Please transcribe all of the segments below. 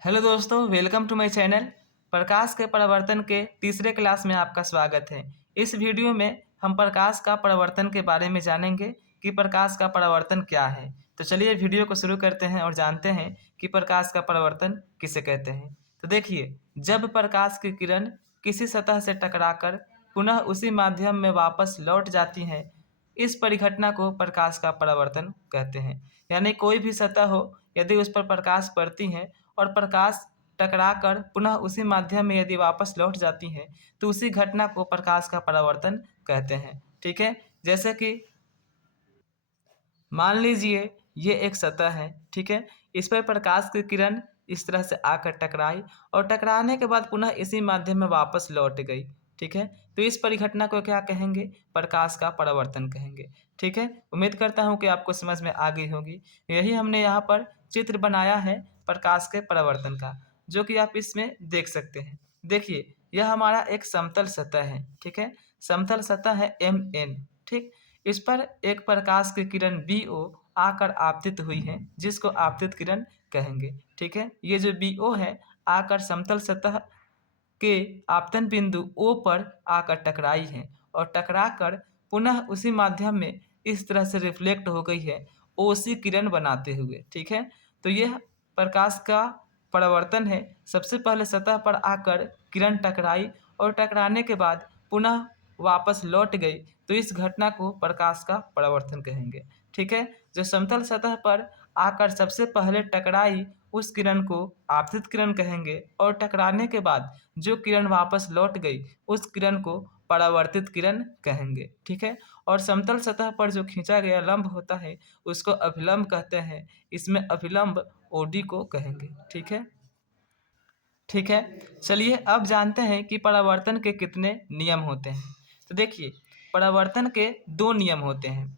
Hello दोस्तों, welcome to my channel. प्रकाश के परावर्तन के तीसरे क्लास में आपका स्वागत है। इस वीडियो में हम प्रकाश का परावर्तन के बारे में जानेंगे कि प्रकाश का परावर्तन क्या है। तो चलिए वीडियो को शुरू करते हैं और जानते हैं कि प्रकाश का परावर्तन किसे कहते हैं। तो देखिए, जब प्रकाश की किरण किसी सतह से टकराकर पुनः उसी माध्यम में वापस लौट जाती हैं, इस परिघटना को प्रकाश का परावर्तन कहते हैं। यानी कोई भी सतह हो, यदि उस पर प्रकाश पड़ती है और प्रकाश टकराकर पुनः उसी माध्यम में यदि वापस लौट जाती है, तो उसी घटना को प्रकाश का परावर्तन कहते हैं। ठीक है, जैसे कि मान लीजिए ये एक सतह है। ठीक है, इस पर प्रकाश की किरण इस तरह से आकर टकराई और टकराने के बाद पुनः इसी माध्यम में वापस लौट गई। ठीक है, तो इस परिघटना को क्या कहेंगे? प्रकाश का परावर्तन कहेंगे। ठीक है, उम्मीद करता हूँ कि आपको समझ में आ गई होगी। यही हमने यहाँ पर चित्र बनाया है प्रकाश के परावर्तन का, जो कि आप इसमें देख सकते हैं। देखिए, यह हमारा एक समतल सतह है। ठीक है, समतल सतह है MN। ठीक, इस पर एक प्रकाश की किरण BO आकर आपतित हुई है, जिसको आपतित किरण कहेंगे। ठीक है, ये जो BO है आकर समतल सतह के आपतन बिंदु O पर आकर टकराई है और टकराकर पुनः उसी माध्यम में इस तरह से रिफ्लेक्ट हो गई है OC किरण बनाते हुए। ठीक है, तो यह प्रकाश का परावर्तन है। सबसे पहले सतह पर आकर किरण टकराई और टकराने के बाद पुनः वापस लौट गई, तो इस घटना को प्रकाश का परावर्तन कहेंगे। ठीक है, जो समतल सतह पर आकर सबसे पहले टकराई उस किरण को आपतित किरण कहेंगे और टकराने के बाद जो किरण वापस लौट गई उस किरण को परावर्तित किरण कहेंगे। ठीक है, और समतल सतह पर जो खींचा गया लंब होता है उसको अभिलंब कहते हैं। इसमें अभिलंब OD को कहेंगे। ठीक है, ठीक है, चलिए अब जानते हैं कि परावर्तन के कितने नियम होते हैं। तो देखिए, परावर्तन के दो नियम होते हैं।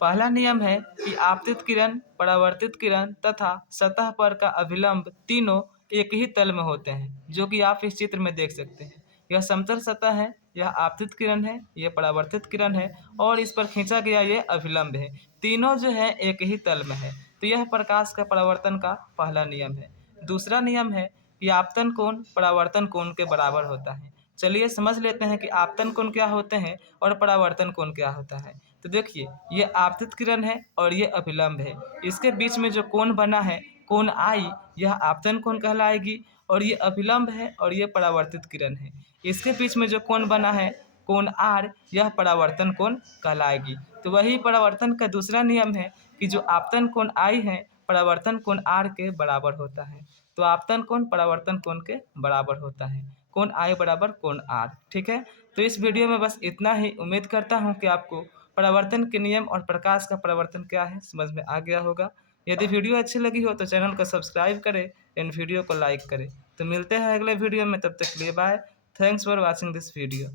पहला नियम है कि आपतित किरण, परावर्तित किरण तथा सतह पर का अभिलंब तीनों एक ही तल में होते हैं, जो कि आप इस चित्र में देख सकते हैं। यह समतल सतह है, यह आपतित किरण है, यह परावर्तित किरण है और इस पर खींचा गया ये अभिलंब है। तीनों जो है एक ही तल में है। तो यह प्रकाश का परावर्तन का पहला नियम है। दूसरा नियम है कि आपतन कोण परावर्तन कोण के बराबर होता है। चलिए समझ लेते हैं कि आपतन कोण क्या होते हैं और परावर्तन कोण क्या होता है। तो देखिए, ये आपतित किरण है और ये अभिलंब है। इसके बीच में जो कोण बना है, कोण I, यह आपतन कोण कहलाएगी और ये अभिलंब है और ये परावर्तित किरण है। इसके बीच में जो कोण बना है, कोण R, यह परावर्तन कोण कहलाएगी। तो वही परावर्तन का दूसरा नियम है कि जो आपतन कोण I है, परावर्तन कोण R के बराबर होता है। तो आपतन कोण परावर्तन कोण के बराबर होता है। कोण I बराबर कोण R। ठीक है, तो इस वीडियो में बस इतना ही। उम्मीद करता हूँ कि आपको परावर्तन के नियम और प्रकाश का परावर्तन क्या है समझ में आ गया होगा। यदि वीडियो अच्छी लगी हो तो चैनल को सब्सक्राइब करें एंड वीडियो को लाइक करें। तो मिलते हैं अगले वीडियो में, तब तक के लिए bye. Thanks for watching this video.